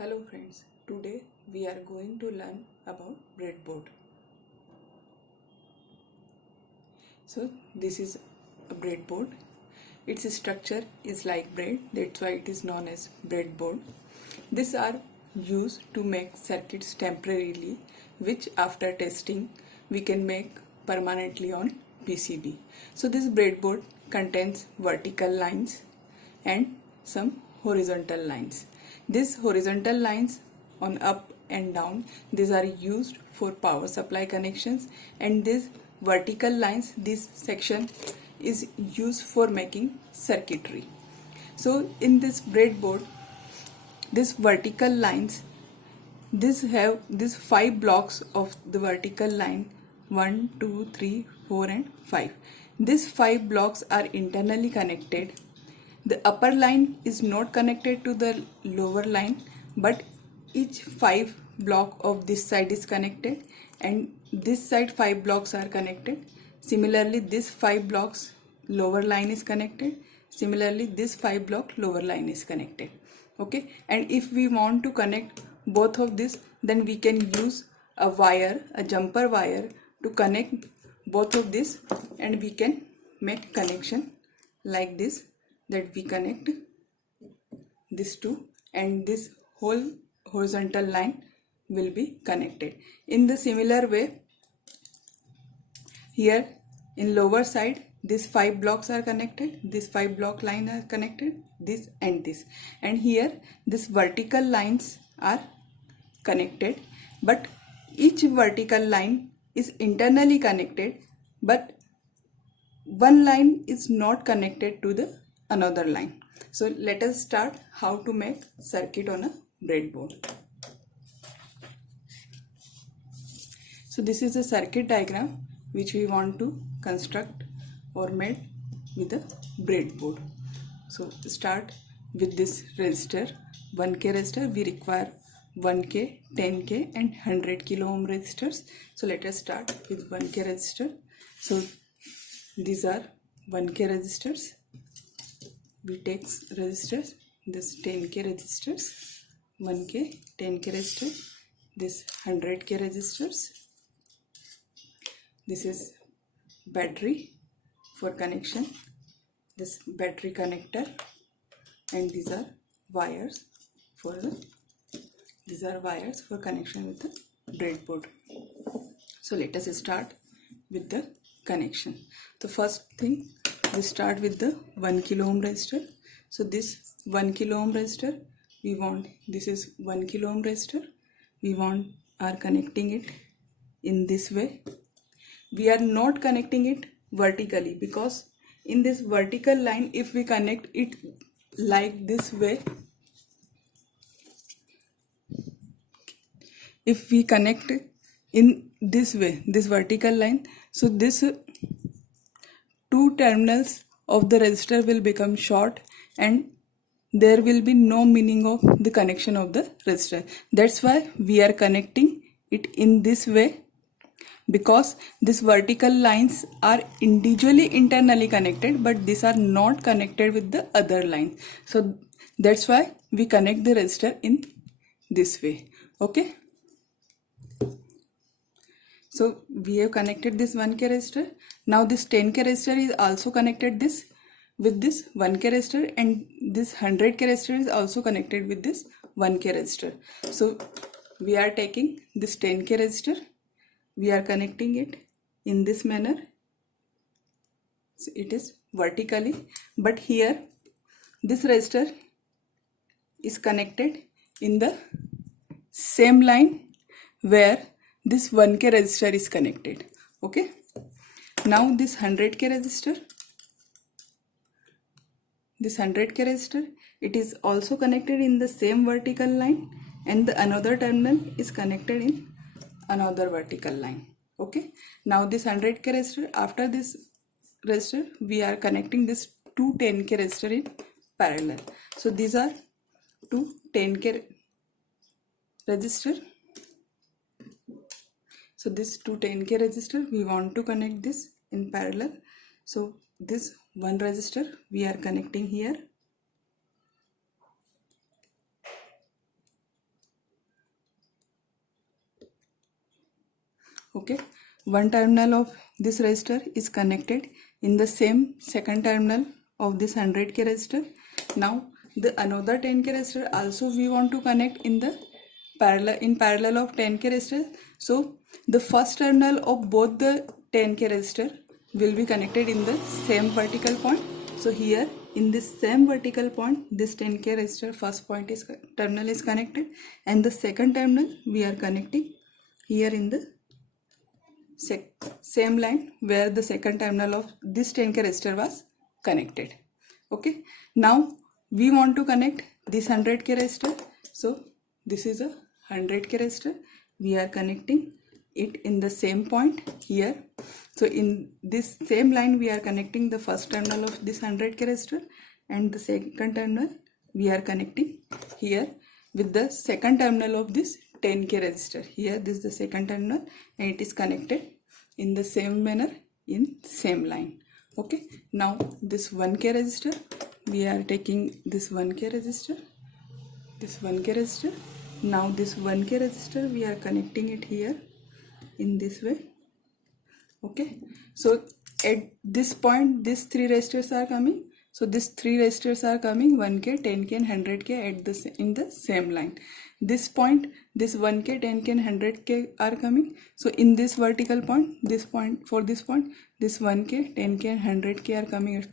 Hello friends, today we are going to learn about breadboard. So this is a breadboard. Its structure is like bread, that's why it is known as breadboard. These are used to make circuits temporarily, which after testing we can make permanently on PCB. So this breadboard contains vertical lines and some horizontal lines. These horizontal lines on up and down, these are used for power supply connections, and these vertical lines, this section is used for making circuitry. So in this breadboard, these vertical lines, these 5 blocks of the vertical line, 1 2 3 4 and 5. These 5 blocks are internally connected. The upper line is not connected to the lower line, but each 5 block of this side is connected, and this side 5 blocks are connected. Similarly, this 5 blocks lower line is connected. Similarly, this 5 block lower line is connected. Okay, and if we want to connect both of this, then we can use a wire, a jumper wire, to connect both of this, and we can make connection like this, that we connect this two, and this whole horizontal line will be connected. In the similar way, here in lower side, these 5 blocks are connected, this 5 block line are connected, this and this, and here this vertical lines are connected, but each vertical line is internally connected, but one line is not connected to the another line. So let us start how to make circuit on a breadboard. So this is a circuit diagram which we want to construct or make with a breadboard. So start with this resistor, 1K resistor. We require 1K, 10K and 100 kilo ohm resistors. So let us start with 1K resistor. So these are 1K resistors. We take resistors, this 10K resistors, 1K, 10K resistor, this 100K resistors. This is battery for connection, this battery connector, and these are wires for connection with the breadboard. So let us start with the connection. The first thing, we start with the 1 kilo ohm resistor. So this 1 kilo ohm resistor, this is 1 kilo ohm resistor. We are connecting it in this way. We are not connecting it vertically, because in this vertical line, if we connect it like this way, if we connect in this way, this vertical line, so this two terminals of the resistor will become short, and there will be no meaning of the connection of the resistor. That's why we are connecting it in this way, because these vertical lines are individually internally connected, but these are not connected with the other line. So that's why we connect the resistor in this way. Okay, so we have connected this 1K resistor. Now this 10K resistor is also connected with this 1K resistor, and this 100K resistor is also connected with this 1K resistor. So we are taking this 10K resistor, we are connecting it in this manner. So it is vertically, but here this resistor is connected in the same line where this 1K resistor is connected. Okay, now this 100K resistor, it is also connected in the same vertical line, and the another terminal is connected in another vertical line. Okay, now this 100K resistor, after this resistor, we are connecting this two 10K resistor in parallel. So these are two 10K resistor. So this two 10K resistor, we want to connect this in parallel. So this one resistor we are connecting here, Okay, one terminal of this resistor is connected in the same second terminal of this 100k resistor. Now the another 10k resistor also we want to connect in the parallel of 10k resistor. So the first terminal of both the 10k resistor will be connected in the same vertical point. So here in this same vertical point, this 10k resistor first point is terminal is connected, and the second terminal we are connecting here in the same line where the second terminal of this 10k resistor was connected. Okay, now we want to connect this 100k resistor. So this is a 100k resistor. We are connecting it in the same point here. So in this same line we are connecting the first terminal of this 100k resistor, and the second terminal we are connecting here with the second terminal of this 10k resistor. Here this is the second terminal and it is connected in the same manner in same line. Okay, now this 1k resistor, we are taking this 1k resistor, now this 1k resistor we are connecting it here in this way. Okay, so at this point these three resistors are coming. So these three resistors are coming 1k, 10k and 100k in the same line. This point, this 1k, 10k and 100k are coming. So in this vertical point, this 1k, 10k and 100k are coming at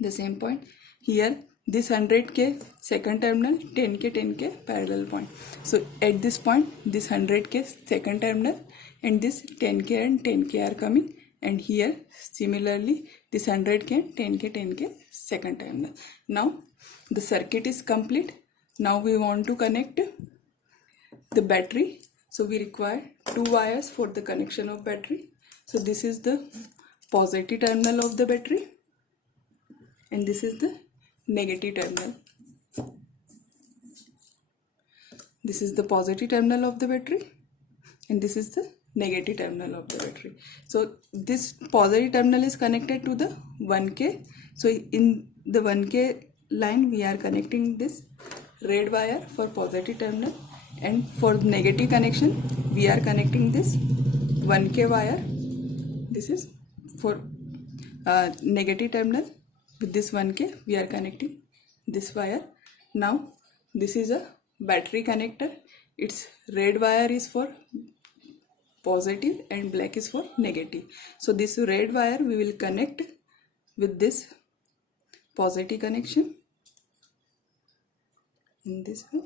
the same point. Here this 100k second terminal, 10k parallel point. So at this point this 100k second terminal and this 10k and 10k are coming, and here similarly this 100k, 10k second terminal. Now the circuit is complete. Now we want to connect the battery. So we require two wires for the connection of battery. So this is the positive terminal of the battery and this is the negative terminal. This is the positive terminal of the battery and this is the negative terminal of the battery. So this positive terminal is connected to the 1k. So in the 1k line we are connecting this red wire for positive terminal, and for negative connection we are connecting this 1k wire. This is for negative terminal. With this 1k we are connecting this wire. Now this is a battery connector. Its red wire is for positive and black is for negative. So this red wire we will connect with this positive connection in this way,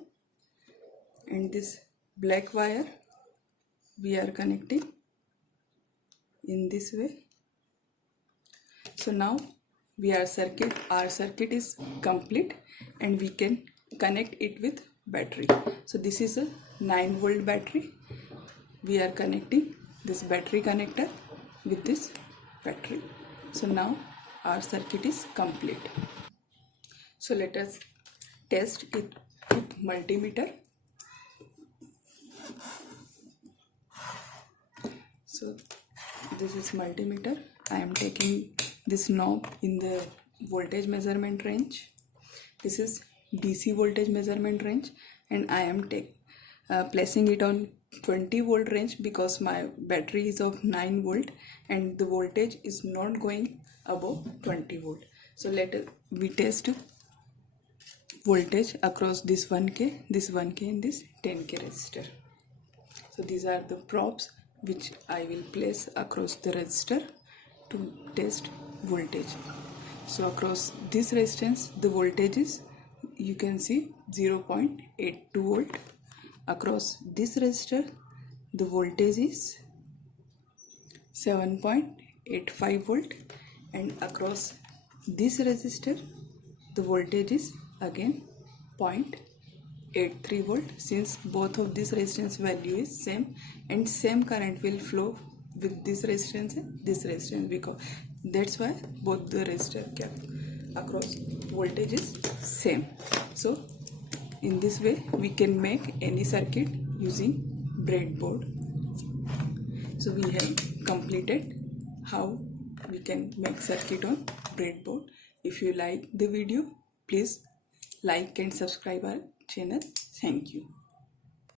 and this black wire we are connecting in this way. So now our circuit is complete and we can connect it with battery. So this is a 9-volt battery. We are connecting this battery connector with this battery. So now our circuit is complete. So let us test it with multimeter. So this is multimeter. I am taking this knob in the voltage measurement range. This is DC voltage measurement range, and I am placing it on 20 volt range because my battery is of 9 volt and the voltage is not going above 20 volt. So we test voltage across this 1k, and this 10k resistor. So these are the probes which I will place across the resistor to test voltage. So across this resistance the voltage is, you can see, 0.82 volt. Across this resistor the voltage is 7.85 volt, and across this resistor the voltage is again 0.83 volt. Since both of this resistance value is same and same current will flow with this resistance and this resistance, because that's why both the resistor cap across voltage is same. So in this way we can make any circuit using breadboard. So we have completed how we can make circuit on breadboard. If you like the video, please like and subscribe our channel. Thank you.